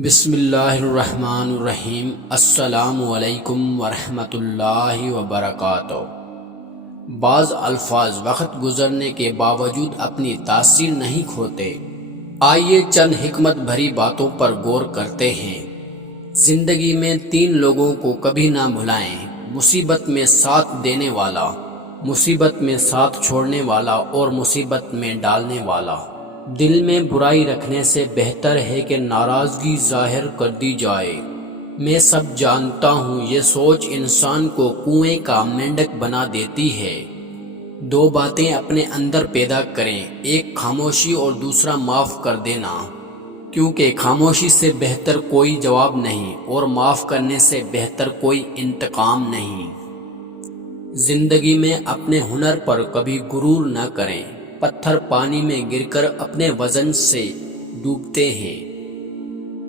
بسم اللہ الرحمن الرحیم۔ السلام علیکم ورحمۃ اللہ وبرکاتہ۔ بعض الفاظ وقت گزرنے کے باوجود اپنی تاثیر نہیں کھوتے۔ آئیے چند حکمت بھری باتوں پر غور کرتے ہیں۔ زندگی میں 3 لوگوں کو کبھی نہ بھلائیں: مصیبت میں ساتھ دینے والا، مصیبت میں ساتھ چھوڑنے والا اور مصیبت میں ڈالنے والا۔ دل میں برائی رکھنے سے بہتر ہے کہ ناراضگی ظاہر کر دی جائے۔ میں سب جانتا ہوں، یہ سوچ انسان کو کنویں کا مینڈک بنا دیتی ہے۔ 2 باتیں اپنے اندر پیدا کریں: ایک خاموشی اور دوسرا معاف کر دینا، کیونکہ خاموشی سے بہتر کوئی جواب نہیں اور معاف کرنے سے بہتر کوئی انتقام نہیں۔ زندگی میں اپنے ہنر پر کبھی غرور نہ کریں۔ پتھر پانی میں گر کر اپنے وزن سے ڈوبتے ہیں۔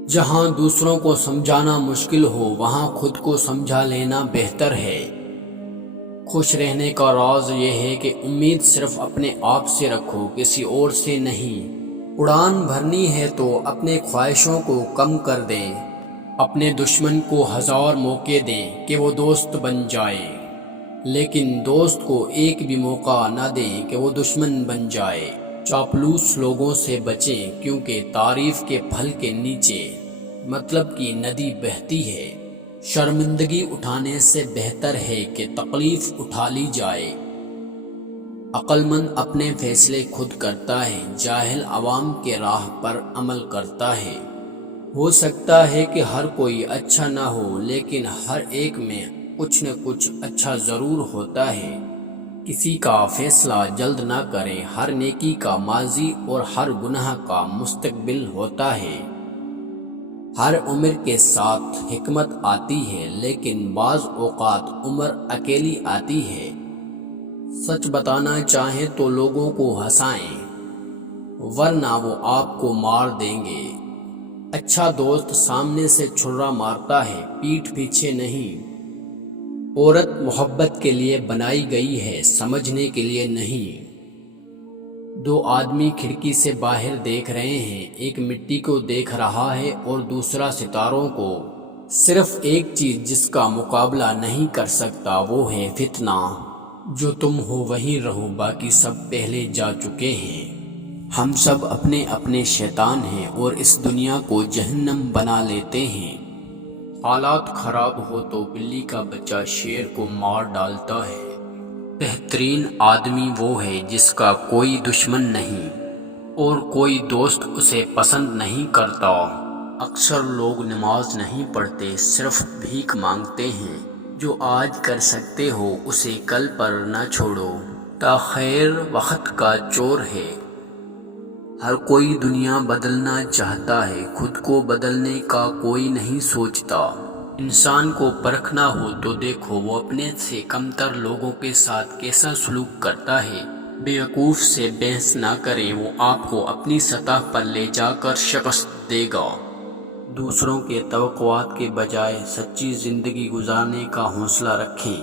جہاں دوسروں کو سمجھانا مشکل ہو، وہاں خود کو سمجھا لینا بہتر ہے۔ خوش رہنے کا راز یہ ہے کہ امید صرف اپنے آپ سے رکھو، کسی اور سے نہیں۔ اڑان بھرنی ہے تو اپنے خواہشوں کو کم کر دیں۔ اپنے دشمن کو 1000 موقع دیں کہ وہ دوست بن جائے، لیکن دوست کو ایک بھی موقع نہ دیں کہ وہ دشمن بن جائے۔ چاپلوس لوگوں سے بچیں، کیونکہ تعریف کے پھل کے نیچے مطلب کی ندی بہتی ہے۔ شرمندگی اٹھانے سے بہتر ہے کہ تکلیف اٹھا لی جائے۔ عقل مند اپنے فیصلے خود کرتا ہے، جاہل عوام کے راہ پر عمل کرتا ہے۔ ہو سکتا ہے کہ ہر کوئی اچھا نہ ہو، لیکن ہر ایک میں کچھ نہ کچھ اچھا ضرور ہوتا ہے۔ کسی کا فیصلہ جلد نہ کریں، ہر نیکی کا ماضی اور ہر گناہ کا مستقبل ہوتا ہے۔ ہر عمر کے ساتھ حکمت آتی ہے، لیکن بعض اوقات عمر اکیلی آتی ہے۔ سچ بتانا چاہیں تو لوگوں کو ہنسائیں، ورنہ وہ آپ کو مار دیں گے۔ اچھا دوست سامنے سے چھرا مارتا ہے، پیٹھ پیچھے نہیں۔ عورت محبت کے لیے بنائی گئی ہے، سمجھنے کے لیے نہیں۔ 2 آدمی کھڑکی سے باہر دیکھ رہے ہیں، ایک مٹی کو دیکھ رہا ہے اور دوسرا ستاروں کو۔ صرف ایک چیز جس کا مقابلہ نہیں کر سکتا وہ ہے فتنہ۔ جو تم ہو وہیں رہو، باقی سب پہلے جا چکے ہیں۔ ہم سب اپنے اپنے شیطان ہیں اور اس دنیا کو جہنم بنا لیتے ہیں۔ حالات خراب ہو تو بلی کا بچہ شیر کو مار ڈالتا ہے۔ بہترین آدمی وہ ہے جس کا کوئی دشمن نہیں اور کوئی دوست اسے پسند نہیں کرتا۔ اکثر لوگ نماز نہیں پڑھتے، صرف بھیک مانگتے ہیں۔ جو آج کر سکتے ہو اسے کل پر نہ چھوڑو۔ تاخیر وقت کا چور ہے۔ ہر کوئی دنیا بدلنا چاہتا ہے، خود کو بدلنے کا کوئی نہیں سوچتا۔ انسان کو پرکھنا ہو تو دیکھو وہ اپنے سے کمتر لوگوں کے ساتھ کیسا سلوک کرتا ہے۔ بیوقوف سے بحث نہ کریں، وہ آپ کو اپنی سطح پر لے جا کر شکست دے گا۔ دوسروں کے توقعات کے بجائے سچی زندگی گزارنے کا حوصلہ رکھیں۔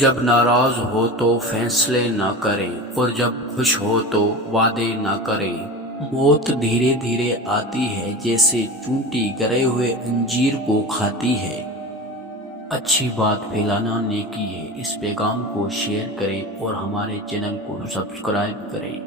جب ناراض ہو تو فیصلے نہ کریں اور جب خوش ہو تو وعدے نہ کریں۔ موت دھیرے دھیرے آتی ہے، جیسے چونٹی گرے ہوئے انجیر کو کھاتی ہے۔ اچھی بات پھیلانا نیکی ہے۔ اس پیغام کو شیئر کریں اور ہمارے چینل کو سبسکرائب کریں۔